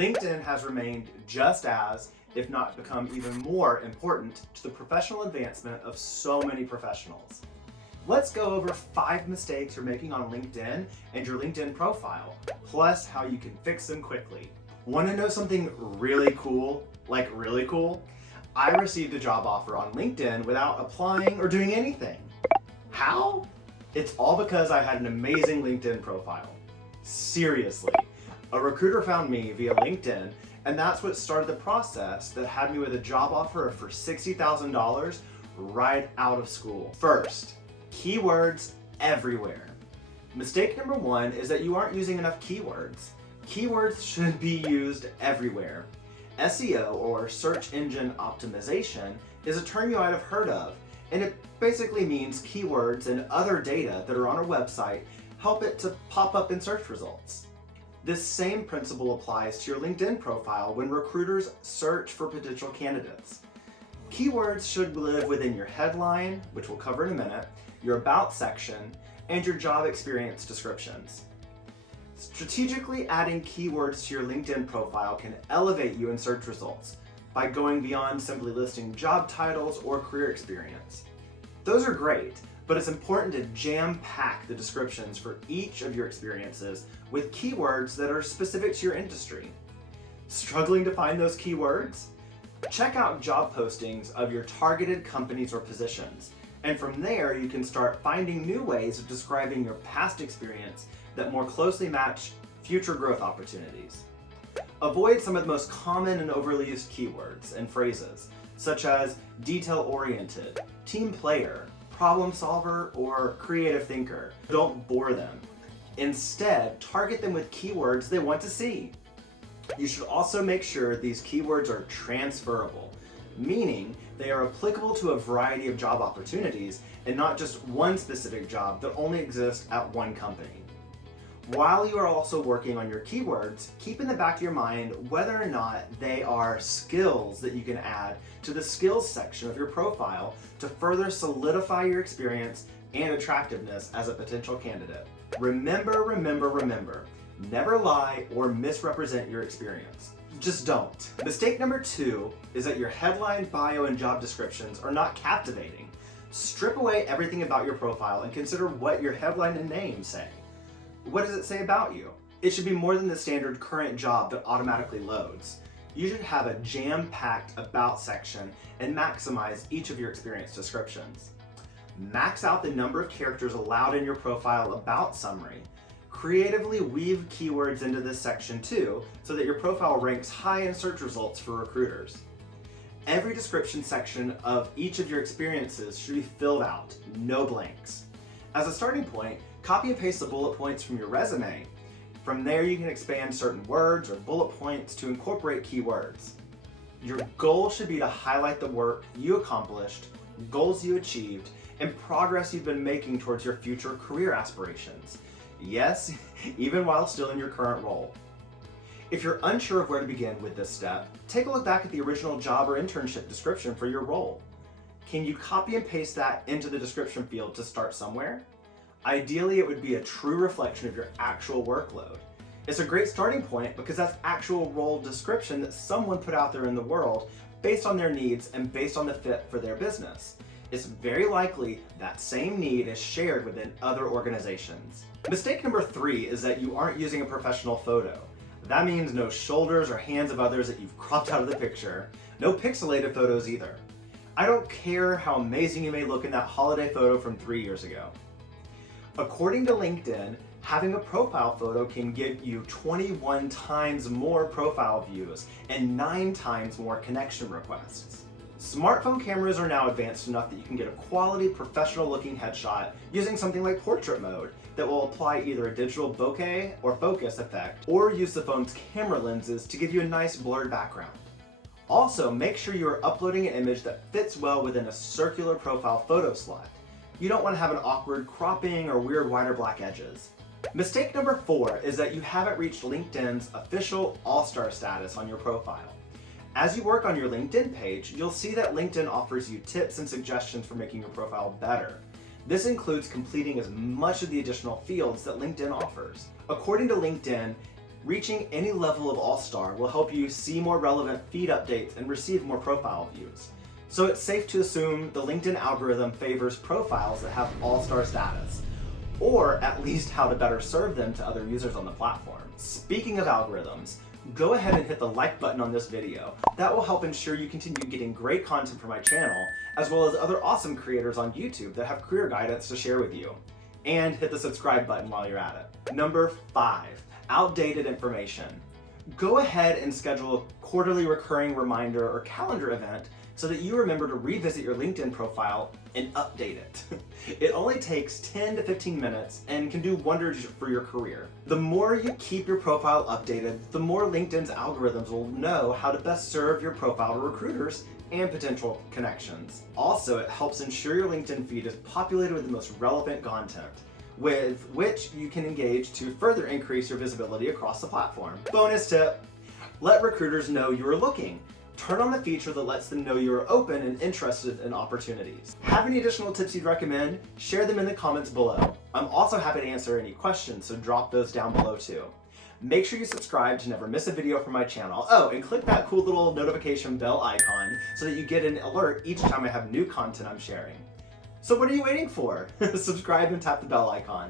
LinkedIn has remained just as, if not become even more important to the professional advancement of so many professionals. Let's go over 5 mistakes you're making on LinkedIn and your LinkedIn profile, plus how you can fix them quickly. Want to know something really cool? Like really cool? I received a job offer on LinkedIn without applying or doing anything. How? It's all because I had an amazing LinkedIn profile. Seriously. A recruiter found me via LinkedIn, and that's what started the process that had me with a job offer for $60,000 right out of school. First, keywords everywhere. Mistake number 1 is that you aren't using enough keywords. Keywords should be used everywhere. SEO, or search engine optimization, is a term you might have heard of, and it basically means keywords and other data that are on our website help it to pop up in search results. This same principle applies to your LinkedIn profile when recruiters search for potential candidates. Keywords should live within your headline, which we'll cover in a minute, your about section, and your job experience descriptions. Strategically adding keywords to your LinkedIn profile can elevate you in search results by going beyond simply listing job titles or career experience. Those are great, but it's important to jam-pack the descriptions for each of your experiences with keywords that are specific to your industry. Struggling to find those keywords? Check out job postings of your targeted companies or positions, and from there you can start finding new ways of describing your past experience that more closely match future growth opportunities. Avoid some of the most common and overly used keywords and phrases, such as detail-oriented, team player, problem solver, or creative thinker. Don't bore them. Instead, target them with keywords they want to see. You should also make sure these keywords are transferable, meaning they are applicable to a variety of job opportunities and not just one specific job that only exists at one company. While you are also working on your keywords, keep in the back of your mind whether or not they are skills that you can add to the skills section of your profile to further solidify your experience and attractiveness as a potential candidate. Remember, never lie or misrepresent your experience. Just don't. Mistake number 2 is that your headline, bio, and job descriptions are not captivating. Strip away everything about your profile and consider what your headline and name say. What does it say about you? It should be more than the standard current job that automatically loads. You should have a jam-packed about section and maximize each of your experience descriptions. Max out the number of characters allowed in your profile about summary. Creatively weave keywords into this section too, so that your profile ranks high in search results for recruiters. Every description section of each of your experiences should be filled out, no blanks. As a starting point, copy and paste the bullet points from your resume. From there, you can expand certain words or bullet points to incorporate keywords. Your goal should be to highlight the work you accomplished, goals you achieved, and progress you've been making towards your future career aspirations. Yes, even while still in your current role. If you're unsure of where to begin with this step, take a look back at the original job or internship description for your role. Can you copy and paste that into the description field to start somewhere? Ideally, it would be a true reflection of your actual workload. It's a great starting point because that's actual role description that someone put out there in the world based on their needs and based on the fit for their business. It's very likely that same need is shared within other organizations. Mistake number 3 is that you aren't using a professional photo. That means no shoulders or hands of others that you've cropped out of the picture. No pixelated photos either. I don't care how amazing you may look in that holiday photo from 3 years ago. According to LinkedIn, having a profile photo can give you 21 times more profile views and 9 times more connection requests. Smartphone cameras are now advanced enough that you can get a quality professional looking headshot using something like portrait mode that will apply either a digital bokeh or focus effect or use the phone's camera lenses to give you a nice blurred background. Also, make sure you are uploading an image that fits well within a circular profile photo slot. You don't want to have an awkward cropping or weird white or black edges. Mistake number 4 is that you haven't reached LinkedIn's official all-star status on your profile. As you work on your LinkedIn page, you'll see that LinkedIn offers you tips and suggestions for making your profile better. This includes completing as much of the additional fields that LinkedIn offers. According to LinkedIn, Reaching any level of All-Star will help you see more relevant feed updates and receive more profile views. So it's safe to assume the LinkedIn algorithm favors profiles that have All-Star status, or at least how to better serve them to other users on the platform. Speaking of algorithms, go ahead and hit the like button on this video. That will help ensure you continue getting great content from my channel, as well as other awesome creators on YouTube that have career guidance to share with you. And hit the subscribe button while you're at it. Number 5, outdated information. Go ahead and schedule a quarterly recurring reminder or calendar event so that you remember to revisit your LinkedIn profile and update it. It only takes 10 to 15 minutes and can do wonders for your career. The more you keep your profile updated, the more LinkedIn's algorithms will know how to best serve your profile to recruiters and potential connections. Also, it helps ensure your LinkedIn feed is populated with the most relevant content, with which you can engage to further increase your visibility across the platform. Bonus tip, let recruiters know you are looking. Turn on the feature that lets them know you are open and interested in opportunities. Have any additional tips you'd recommend? Share them in the comments below. I'm also happy to answer any questions, so drop those down below too. Make sure you subscribe to never miss a video from my channel. Oh, and click that cool little notification bell icon so that you get an alert each time I have new content I'm sharing. So what are you waiting for? Subscribe and tap the bell icon.